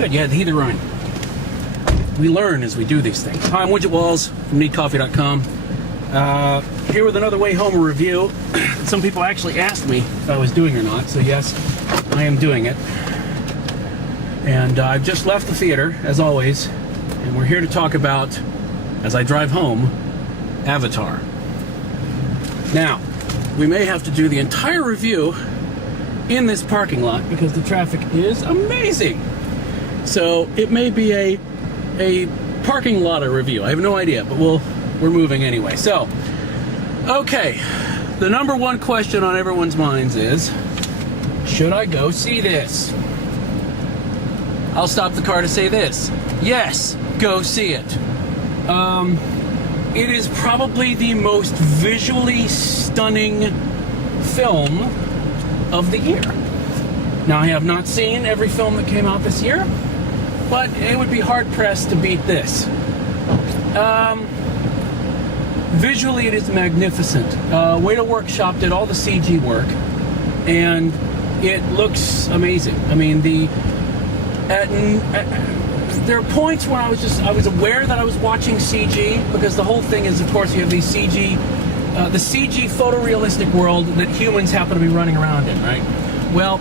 Good, you had the heater running. We learn as we do these things. Hi, I'm Widget Walls from NeedCoffee.com. Here with another Wayhomer review. Some people actually asked me if I was doing or not, so yes, I am doing it. And I've just left the theater, as always, and we're here to talk about, as I drive home, Avatar. Now, we may have to do the entire review in this parking lot because the traffic is amazing. So it may be a parking lot review. I have no idea, but we're moving anyway. So, okay, the number one question on everyone's minds is, should I go see this? I'll stop the car to say this. Yes, go see it. It is probably the most visually stunning film of the year. Now, I have not seen every film that came out this year, but it would be hard-pressed to beat this. Visually, it is magnificent. Wayhomer Workshop did all the CG work, and it looks amazing. I mean, there are points where I was aware that I was watching CG, because the whole thing is, of course, you have these CG, the CG photorealistic world that humans happen to be running around in, right? Well,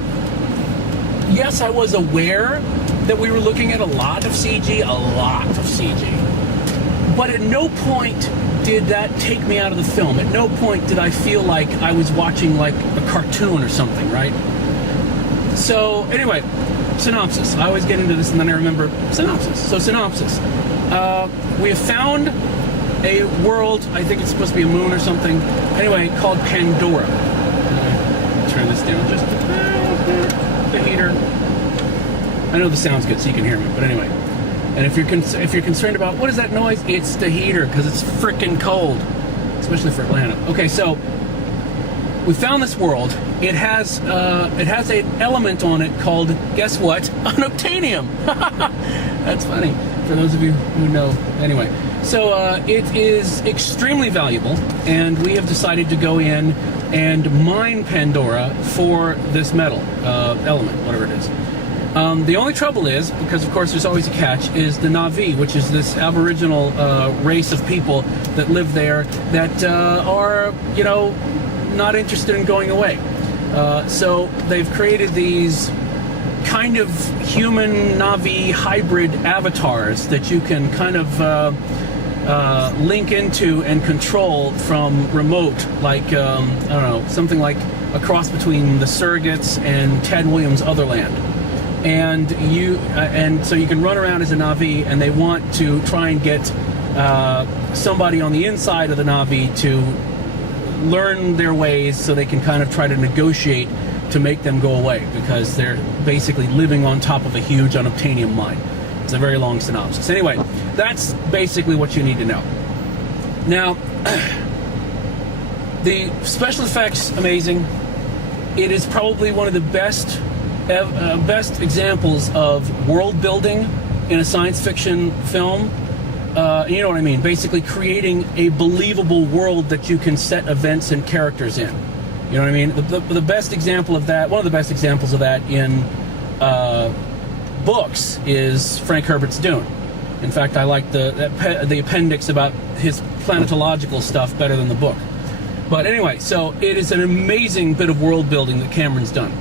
yes, I was aware that we were looking at a lot of CG, but at no point did that take me out of the film. At no point did I feel like I was watching like a cartoon or something, right? So, anyway, synopsis. I always get into this and then I remember synopsis. So, synopsis. We have found a world, I think it's supposed to be a moon or something, anyway, called Pandora. Turn this down just a bit, the heater. I know the sound's good so you can hear me, but anyway. And if you're concerned about what is that noise, it's the heater, because it's freaking cold, especially for Atlanta. Okay, so we found this world. It has an element on it called, guess what? Unobtainium. That's funny for those of you who know. Anyway, so it is extremely valuable, and we have decided to go in and mine Pandora for this metal element, whatever it is. The only trouble is, because of course there's always a catch, is the Na'vi, which is this aboriginal race of people that live there that are, you know, not interested in going away. So they've created these kind of human Na'vi hybrid avatars that you can kind of link into and control from remote, like, I don't know, something like a cross between the Surrogates and Ted Williams' Otherland. And so you can run around as a Na'vi, and they want to try and get somebody on the inside of the Na'vi to learn their ways so they can kind of try to negotiate to make them go away, because they're basically living on top of a huge unobtainium mine. It's a very long synopsis. Anyway, that's basically what you need to know. Now, the special effects, amazing. It is probably one of the best examples of world building in a science fiction film. You know what I mean? Basically creating a believable world that you can set events and characters in. You know what I mean? The best example of that, one of the best examples of that in books is Frank Herbert's Dune. In fact, I like the appendix about his planetological stuff better than the book. But anyway, so it is an amazing bit of world building that Cameron's done.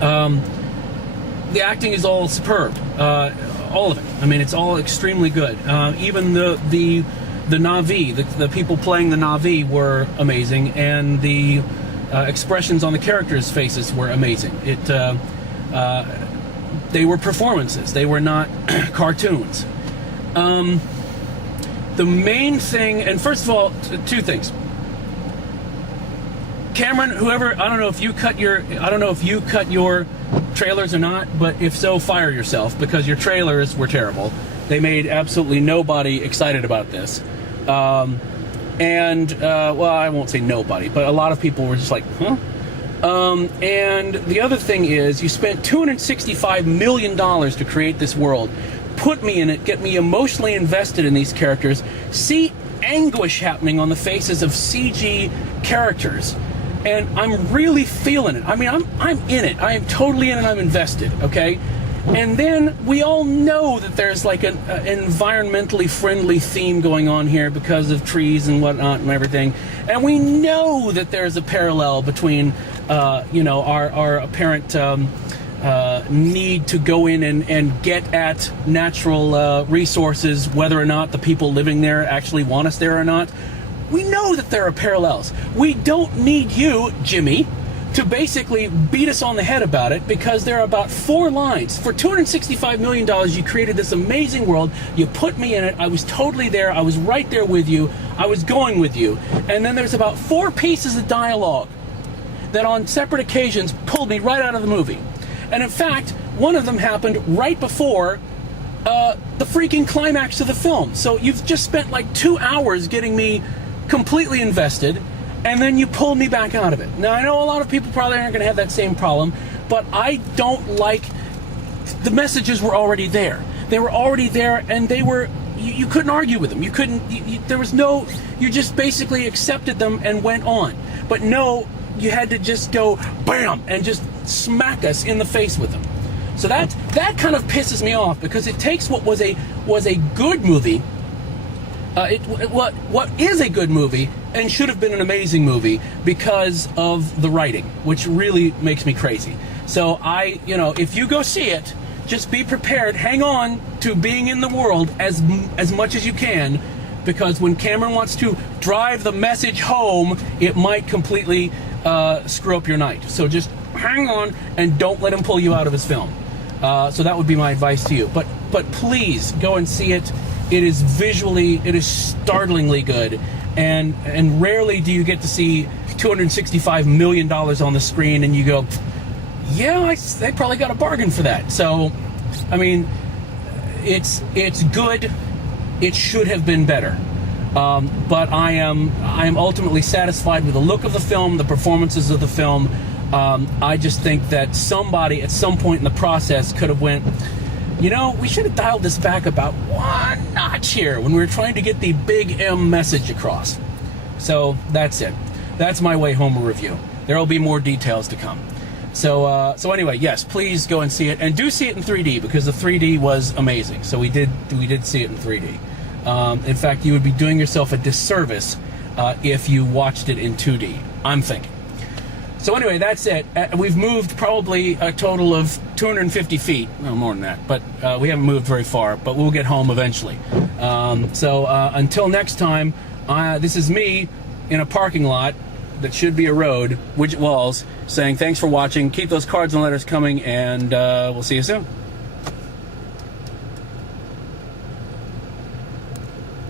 The acting is all superb, all of it. I mean, it's all extremely good. Even the Na'vi, the people playing the Na'vi were amazing, and the expressions on the characters' faces were amazing. They were performances. They were not cartoons. The main thing, and first of all, two things. Cameron, whoever, I don't know if you cut your trailers or not, but if so, fire yourself, because your trailers were terrible. They made absolutely nobody excited about this. Well, I won't say nobody, but a lot of people were just like, huh? And the other thing is, you spent $265 million to create this world. Put me in it, get me emotionally invested in these characters, see anguish happening on the faces of CG characters, and I'm really feeling it. I mean, I'm in it. I am totally in it. I'm invested, okay? And then we all know that there's like an environmentally friendly theme going on here because of trees and whatnot and everything. And we know that there's a parallel between, our apparent need to go in and get at natural resources, whether or not the people living there actually want us there or not. We know that there are parallels. We don't need you, Jimmy, to basically beat us on the head about it, because there are about 4 lines. For $265 million, you created this amazing world. You put me in it. I was totally there. I was right there with you. I was going with you. And then there's about 4 pieces of dialogue that on separate occasions pulled me right out of the movie. And in fact, one of them happened right before the freaking climax of the film. So you've just spent like 2 hours getting me completely invested, and then you pulled me back out of it. Now, I know a lot of people probably aren't going to have that same problem, but I don't like... The messages were already there. They were already there, and they were... You couldn't argue with them. You couldn't... there was no... You just basically accepted them and went on. But no, you had to just go bam and just smack us in the face with them. So that kind of pisses me off, because it takes what was a good movie... what is a good movie and should have been an amazing movie because of the writing, which really makes me crazy. So if you go see it, just be prepared. Hang on to being in the world as much as you can, because when Cameron wants to drive the message home, it might completely screw up your night. So just hang on and don't let him pull you out of his film. So that would be my advice to you. But please go and see it. It is startlingly good, and rarely do you get to see $265 million on the screen and you go, yeah, they probably got a bargain for that. So, I mean, it's good. It should have been better, but I am ultimately satisfied with the look of the film, the performances of the film. I just think that somebody at some point in the process could have went, we should have dialed this back about 1 notch here when we were trying to get the big M message across. So that's it. That's my Wayhomer review. There will be more details to come. So anyway, yes, please go and see it, and do see it in 3D, because the 3D was amazing. So we did see it in 3D. In fact, you would be doing yourself a disservice if you watched it in 2D, I'm thinking. So anyway, that's it. We've moved probably a total of 250 feet. No, more than that. But we haven't moved very far. But we'll get home eventually. So until next time, this is me in a parking lot that should be a road, Widget Walls, saying thanks for watching. Keep those cards and letters coming, and we'll see you soon.